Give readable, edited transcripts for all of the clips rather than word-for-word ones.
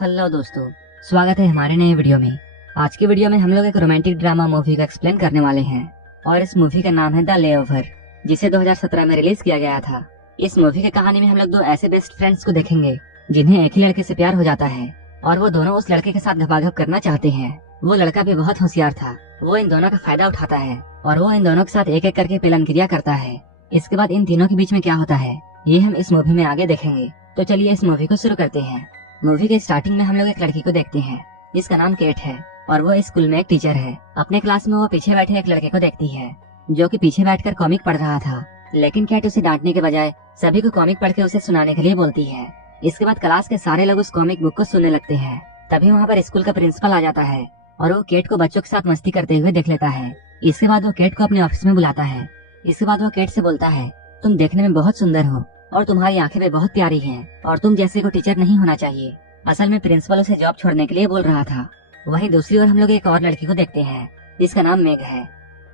Hello दोस्तों, स्वागत है हमारे नए वीडियो में। आज की वीडियो में हम लोग एक रोमांटिक ड्रामा मूवी का एक्सप्लेन करने वाले हैं और इस मूवी का नाम है द लेओवर, जिसे 2017 में रिलीज किया गया था। इस मूवी की कहानी में हम लोग दो ऐसे बेस्ट फ्रेंड्स को देखेंगे जिन्हें एक ही लड़के से प्यार हो जाता है और वो दोनों उस लड़के के साथ घपाघप करना चाहते हैं। वो लड़का भी बहुत होशियार था, वो इन दोनों का फायदा उठाता है और वो इन दोनों के साथ एक एक करके प्लान क्रिया करता है। इसके बाद इन तीनों के बीच में क्या होता है ये हम इस मूवी में आगे देखेंगे। तो चलिए इस मूवी को शुरू करते हैं। मूवी के स्टार्टिंग में हम लोग एक लड़की को देखते हैं जिसका नाम केट है और वो स्कूल में एक टीचर है। अपने क्लास में वो पीछे बैठे एक लड़के को देखती है जो कि पीछे बैठकर कॉमिक पढ़ रहा था, लेकिन केट उसे डांटने के बजाय सभी को कॉमिक पढ़ के उसे सुनाने के लिए बोलती है। इसके बाद क्लास के सारे लोग उस कॉमिक बुक को सुनने लगते हैं। तभी वहाँ पर स्कूल का प्रिंसिपल आ जाता है और वो केट को बच्चों के साथ मस्ती करते हुए देख लेता है। इसके बाद वो केट को अपने ऑफिस में बुलाता है। इसके बाद वो केट से बोलता है, तुम देखने में बहुत सुंदर हो और तुम्हारी आंखें भी बहुत प्यारी हैं और तुम जैसे को टीचर नहीं होना चाहिए। असल में प्रिंसिपल उसे जॉब छोड़ने के लिए बोल रहा था। वहीं दूसरी ओर हम लोग एक और लड़की को देखते हैं जिसका नाम मेग है,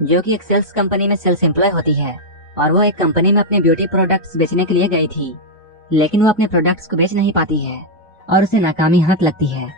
जो कि एक सेल्स कंपनी में सेल्स एम्प्लॉय होती है और वो एक कंपनी में अपने ब्यूटी प्रोडक्ट्स बेचने के लिए गई थी, लेकिन वो अपने प्रोडक्ट्स को बेच नहीं पाती है और उसे नाकामी हाथ लगती है।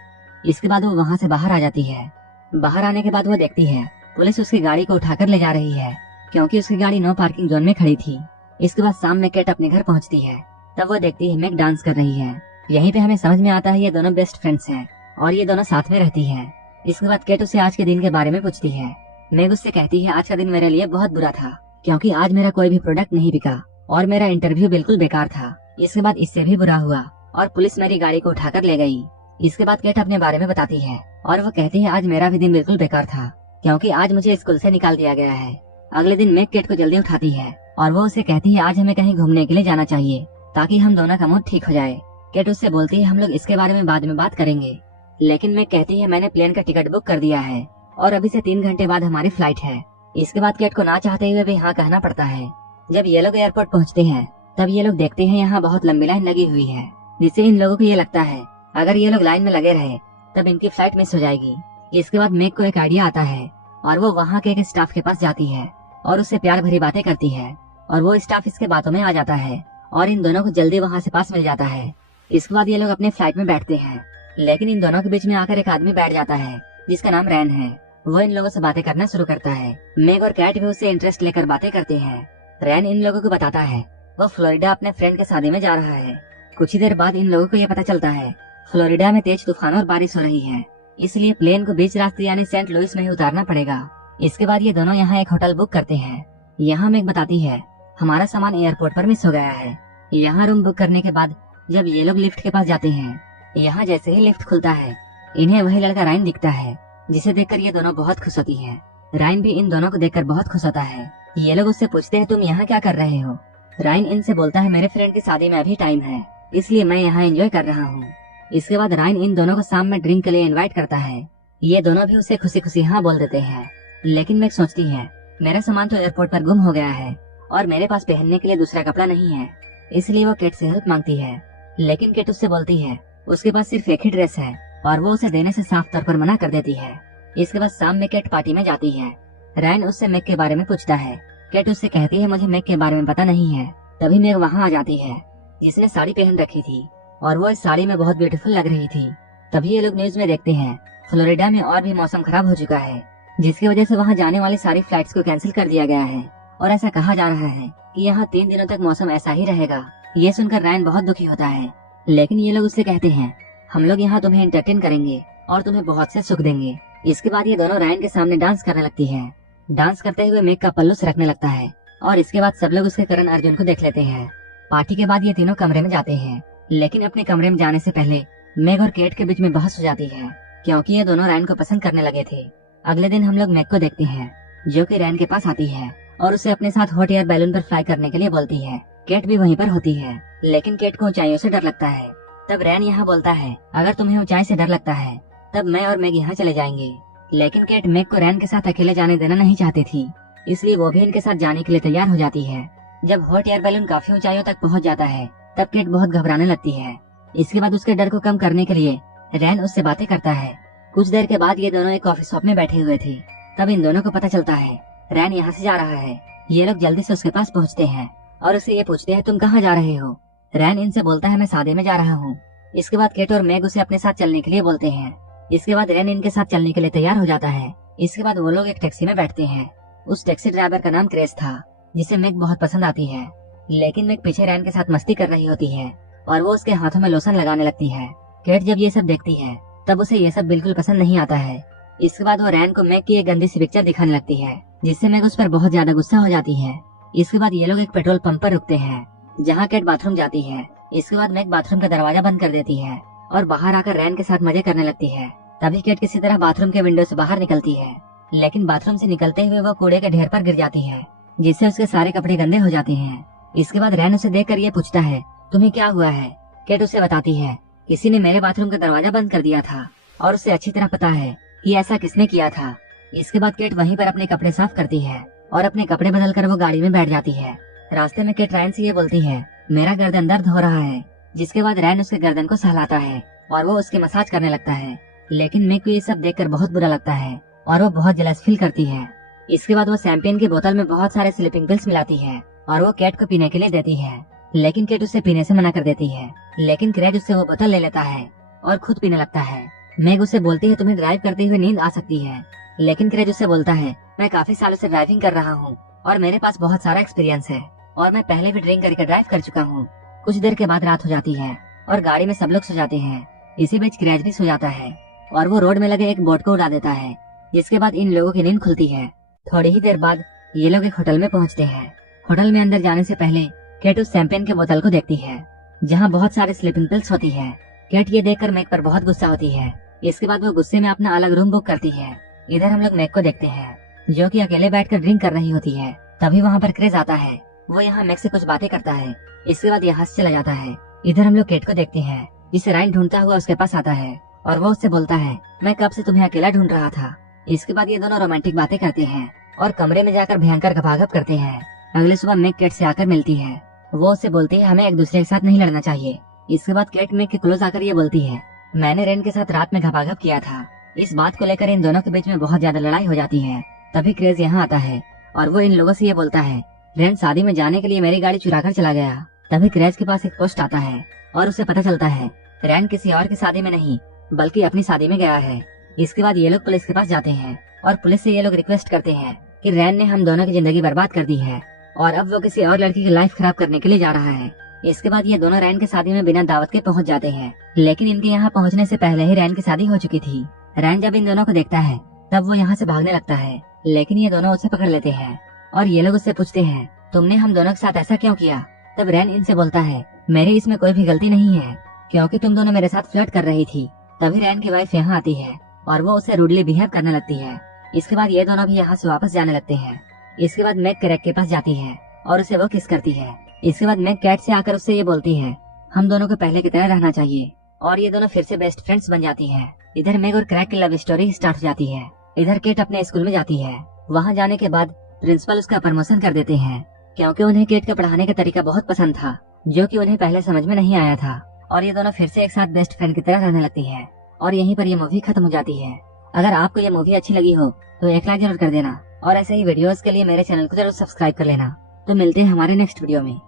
इसके बाद वो वहाँ से बाहर आ जाती है। बाहर आने के बाद वो देखती है पुलिस उसकी गाड़ी को उठाकर ले जा रही है क्योंकि उसकी गाड़ी नो पार्किंग जोन में खड़ी थी। इसके बाद शाम में केट अपने घर पहुंचती है। तब वो देखती है मेग डांस कर रही है। यहीं पे हमें समझ में आता है ये दोनों बेस्ट फ्रेंड्स हैं और ये दोनों साथ में रहती हैं। इसके बाद केट उससे आज के दिन के बारे में पूछती है। मेग उससे कहती है, आज का दिन मेरे लिए बहुत बुरा था क्योंकि आज मेरा कोई भी प्रोडक्ट नहीं बिका और मेरा इंटरव्यू बिल्कुल बेकार था। इसके बाद इससे भी बुरा हुआ और पुलिस मेरी गाड़ी को उठाकर ले गई। इसके बाद केट अपने बारे में बताती है और वो कहती है, आज मेरा भी दिन बिल्कुल बेकार था क्योंकि आज मुझे स्कूल से निकाल दिया गया है। अगले दिन मेग केट को जल्दी उठाती है और वो उसे कहती है, आज हमें कहीं घूमने के लिए जाना चाहिए ताकि हम दोनों का मूड ठीक हो जाए। केट उससे बोलती है, हम लोग इसके बारे में बाद में बात करेंगे, लेकिन मेग कहती है, मैंने प्लेन का टिकट बुक कर दिया है और अभी से 3 घंटे बाद हमारी फ्लाइट है। इसके बाद केट को ना चाहते हुए भी हाँ कहना पड़ता है। जब ये लोग एयरपोर्ट पहुँचते हैं तब ये लोग देखते हैं यहाँ बहुत लंबी लाइन लगी हुई है, जिससे इन लोगों को ये लगता है अगर ये लोग लाइन में लगे रहे तब इनकी फ्लाइट मिस हो जाएगी। इसके बाद मेग को एक आइडिया आता है और वो वहाँ के एक स्टाफ के पास जाती है और उससे प्यार भरी बातें करती है और वो स्टाफ इसके बातों में आ जाता है और इन दोनों को जल्दी वहाँ से पास मिल जाता है। इसके बाद ये लोग अपने फ्लाइट में बैठते हैं, लेकिन इन दोनों के बीच में आकर एक आदमी बैठ जाता है जिसका नाम रैन है। वो इन लोगों से बातें करना शुरू करता है। मेग और कैट भी उससे इंटरेस्ट लेकर बातें करते हैं। रैन इन लोगों को बताता है वो फ्लोरिडा अपने फ्रेंड के शादी में जा रहा है। कुछ ही देर बाद इन लोगों को ये पता चलता है फ्लोरिडा में तेज तूफान और बारिश हो रही है, इसलिए प्लेन को बीच रास्ते यानी सेंट लुइस में ही उतारना पड़ेगा। इसके बाद ये दोनों यहाँ एक होटल बुक करते हैं। यहाँ मेग बताती है, हमारा सामान एयरपोर्ट पर मिस हो गया है। यहाँ रूम बुक करने के बाद जब ये लोग लिफ्ट के पास जाते हैं, यहाँ जैसे ही लिफ्ट खुलता है इन्हें वही लड़का राइन दिखता है, जिसे देखकर ये दोनों बहुत खुश होती हैं। राइन भी इन दोनों को देखकर बहुत खुश होता है। ये लोग उससे पूछते हैं, तुम यहाँ क्या कर रहे हो? राइन इनसे बोलता है, मेरे फ्रेंड की शादी में अभी टाइम है इसलिए मैं यहाँ एंजॉय कर रहा हूँ। इसके बाद राइन इन दोनों को शाम में ड्रिंक के लिए इन्वाइट करता है। ये दोनों भी उसे खुशी खुशी हाँ बोल देते हैं, लेकिन मेग सोचती है मेरा सामान तो एयरपोर्ट पर गुम हो गया है और मेरे पास पहनने के लिए दूसरा कपड़ा नहीं है, इसलिए वो केट से हेल्प मांगती है। लेकिन केट उससे बोलती है उसके पास सिर्फ एक ही ड्रेस है और वो उसे देने से साफ तौर पर मना कर देती है। इसके बाद शाम में केट पार्टी में जाती है। रैन उससे मेग के बारे में पूछता है। केट उससे कहती है, मुझे मेग के बारे में पता नहीं है। तभी मेग वहाँ आ जाती है जिसने साड़ी पहन रखी थी और वो इस साड़ी में बहुत ब्यूटीफुल लग रही थी। तभी ये लोग न्यूज में देखते हैं फ्लोरिडा में और भी मौसम खराब हो चुका है, जिसकी वजह से वहाँ जाने वाली सारी फ्लाइट्स को कैंसिल कर दिया गया है और ऐसा कहा जा रहा है कि यहाँ 3 दिनों तक मौसम ऐसा ही रहेगा। ये सुनकर रैन बहुत दुखी होता है, लेकिन ये लोग उससे कहते हैं, हम लोग यहाँ तुम्हें एंटरटेन करेंगे और तुम्हें बहुत से सुख देंगे। इसके बाद ये दोनों रैन के सामने डांस करने लगती है। डांस करते हुए मेग का पल्लू सरकने लगता है और इसके बाद सब लोग उसके करण अर्जुन को देख लेते हैं। पार्टी के बाद ये तीनों कमरे में जाते हैं, लेकिन अपने कमरे में जाने से पहले मेग और केट के बीच में बहस हो जाती है क्योंकि ये दोनों रैन को पसंद करने लगे थे। अगले दिन हम लोग मेग को देखते हैं जो कि रैन के पास आती है और उसे अपने साथ हॉट एयर बैलून पर फ्लाई करने के लिए बोलती है। केट भी वहीं पर होती है, लेकिन केट को ऊंचाइयों से डर लगता है। तब रैन यहाँ बोलता है, अगर तुम्हें ऊंचाई से डर लगता है तब मैं और मेग यहाँ चले जाएंगे। लेकिन केट मेग को रैन के साथ अकेले जाने देना नहीं चाहती थी, इसलिए वो भी इनके साथ जाने के लिए तैयार हो जाती है। जब हॉट एयर बैलून काफी ऊंचाइयों तक पहुँच जाता है तब केट बहुत घबराने लगती है। इसके बाद उसके डर को कम करने के लिए रैन उससे बातें करता है। कुछ देर के बाद ये दोनों एक कॉफी शॉप में बैठे हुए थे। तब इन दोनों को पता चलता है रैन यहाँ से जा रहा है। ये लोग जल्दी से उसके पास पहुँचते हैं और उससे ये पूछते हैं, तुम कहाँ जा रहे हो? रैन इनसे बोलता है, मैं शादी में जा रहा हूँ। इसके बाद केट और मैग उसे अपने साथ चलने के लिए बोलते हैं। इसके बाद रेन इनके साथ चलने के लिए तैयार हो जाता है। इसके बाद वो लोग एक टैक्सी में बैठते हैं। उस टैक्सी ड्राइवर का नाम क्रेस था, जिसे मैग बहुत पसंद आती है। लेकिन मैग पीछे रैन के साथ मस्ती कर रही होती है और वो उसके हाथों में लोशन लगाने लगती है। केट जब ये सब देखती है तब उसे ये सब बिल्कुल पसंद नहीं आता है। इसके बाद वो रैन को मैग की एक गंदी सी पिक्चर दिखाने लगती है, जिससे मैग उस पर बहुत ज्यादा गुस्सा हो जाती है। इसके बाद ये लोग एक पेट्रोल पंप पर रुकते हैं, जहाँ केट बाथरूम जाती है। इसके बाद मैग बाथरूम का दरवाजा बंद कर देती है और बाहर आकर रैन के साथ मजे करने लगती है। तभी केट किसी तरह बाथरूम के विंडो से बाहर निकलती है, लेकिन बाथरूम से निकलते हुए वो कूड़े के ढेर पर गिर जाती है, जिससे उसके सारे कपड़े गंदे हो जाते हैं। इसके बाद रैन उसे देखकर ये पूछता है, तुम्हें क्या हुआ है? केट उसे बताती है, किसी ने मेरे बाथरूम का दरवाजा बंद कर दिया था और उसे अच्छी तरह पता है कि ऐसा किसने किया था। इसके बाद केट वहीं पर अपने कपड़े साफ करती है और अपने कपड़े बदल कर वो गाड़ी में बैठ जाती है। रास्ते में केट रैन से ये बोलती है, मेरा गर्दन दर्द हो रहा है। जिसके बाद रैन उसके गर्दन को सहलाता है और वो उसकी मसाज करने लगता है। लेकिन मैग को ये सब देखकर बहुत बुरा लगता है और वो बहुत जलस फील करती है। इसके बाद वो शैंपेन की बोतल में बहुत सारे स्लीपिंग पिल्स मिलाती है और वो केट को पीने के लिए देती है। लेकिन केट उसे पीने से मना कर देती है। लेकिन क्रेज उससे वो बोतल ले लेता है और खुद पीने लगता है। मैग उसे बोलती है, तुम्हें ड्राइव करते हुए नींद आ सकती है। लेकिन क्रेज उसे बोलता है, मैं काफी सालों से ड्राइविंग कर रहा हूँ और मेरे पास बहुत सारा एक्सपीरियंस है और मैं पहले भी ड्रिंक करके ड्राइव कर चुका हूँ। कुछ देर के बाद रात हो जाती है और गाड़ी में सब लोग सो जाते हैं। इसी बीच क्रेज भी सो जाता है और वो रोड में लगे एक बोट को उड़ा देता है। जिसके बाद इन लोगों की नींद खुलती है। थोड़ी ही देर बाद ये लोग एक होटल में पहुंचते हैं। होटल में अंदर जाने से पहले केट उस शैंपेन के बोतल को देखती है, जहां बहुत सारे स्लीपिंग पिल्स होती है। केट ये देखकर मैग पर बहुत गुस्सा होती है। इसके बाद वो गुस्से में अपना अलग रूम बुक करती है। इधर हम लोग मैग को देखते हैं, जो कि अकेले बैठकर ड्रिंक कर रही होती है। तभी वहाँ पर क्रेज आता है। वो यहाँ मैग से कुछ बातें करता है। इसके बाद यहाँ से चला जाता है। इधर हम लोग केट को देखते हैं, जिसे राइन ढूंढता हुआ उसके पास आता है और वो उससे बोलता है, मैं कब से तुम्हें अकेला ढूंढ रहा था। इसके बाद ये दोनों रोमांटिक बातें करते हैं और कमरे में जाकर भयंकर गपागप करते हैं। अगले सुबह मैग केट से आकर मिलती है। वो उससे बोलती है, हमें एक दूसरे के साथ नहीं लड़ना चाहिए। इसके बाद केट मैग के क्लोज आकर ये बोलती है, मैंने रेन के साथ रात में गपागप किया था। इस बात को लेकर इन दोनों के बीच में बहुत ज्यादा लड़ाई हो जाती है। तभी क्रेज यहाँ आता है और वो इन लोगों से ये बोलता है, रेन शादी में जाने के लिए मेरी गाड़ी चुरा कर चला गया। तभी क्रेज के पास एक पोस्ट आता है और उसे पता चलता है रेन किसी और की शादी में नहीं बल्कि अपनी शादी में गया है। इसके बाद ये लोग पुलिस के पास जाते हैं और पुलिस से ये लोग रिक्वेस्ट करते हैं कि रेन ने हम दोनों की जिंदगी बर्बाद कर दी है और अब वो किसी और लड़की की लाइफ खराब करने के लिए जा रहा है। इसके बाद ये दोनों रैन की शादी में बिना दावत के पहुंच जाते हैं। लेकिन इनके यहाँ पहुंचने से पहले ही रैन की शादी हो चुकी थी। रैन जब इन दोनों को देखता है तब वो यहाँ से भागने लगता है, लेकिन ये दोनों उसे पकड़ लेते हैं और ये लोग उससे पूछते हैं, तुमने हम दोनों के साथ ऐसा क्यों किया। तब रैन इनसे बोलता है, मेरी इसमें कोई भी गलती नहीं है, क्योंकि तुम दोनों मेरे साथ फ्लर्ट कर रही थी। तभी रैन की वाइफ यहाँ आती है और वो उसे रूडली बिहेव करने लगती है। इसके बाद ये दोनों भी यहाँ से वापस जाने लगते हैं। इसके बाद मैग क्रैक के पास जाती है और उसे वो किस करती है। इसके बाद मैग कैट से आकर उससे ये बोलती है, हम दोनों को पहले की तरह रहना चाहिए, और ये दोनों फिर से बेस्ट फ्रेंड्स बन जाती हैं। इधर मैग और क्रैक की लव स्टोरी स्टार्ट हो जाती है। इधर केट अपने स्कूल में जाती है। वहाँ जाने के बाद प्रिंसिपल उसका प्रमोशन कर देते हैं, क्योंकि उन्हें केट का पढ़ाने का तरीका बहुत पसंद था, जो कि उन्हें पहले समझ में नहीं आया था। और ये दोनों फिर से एक साथ बेस्ट फ्रेंड की तरह रहने लगती है। और यहीं पर ये मूवी खत्म हो जाती है। अगर आपको ये मूवी अच्छी लगी हो तो एक लाइक जरूर कर देना और ऐसे ही वीडियोस के लिए मेरे चैनल को जरूर सब्सक्राइब कर लेना। तो मिलते हैं हमारे नेक्स्ट वीडियो में।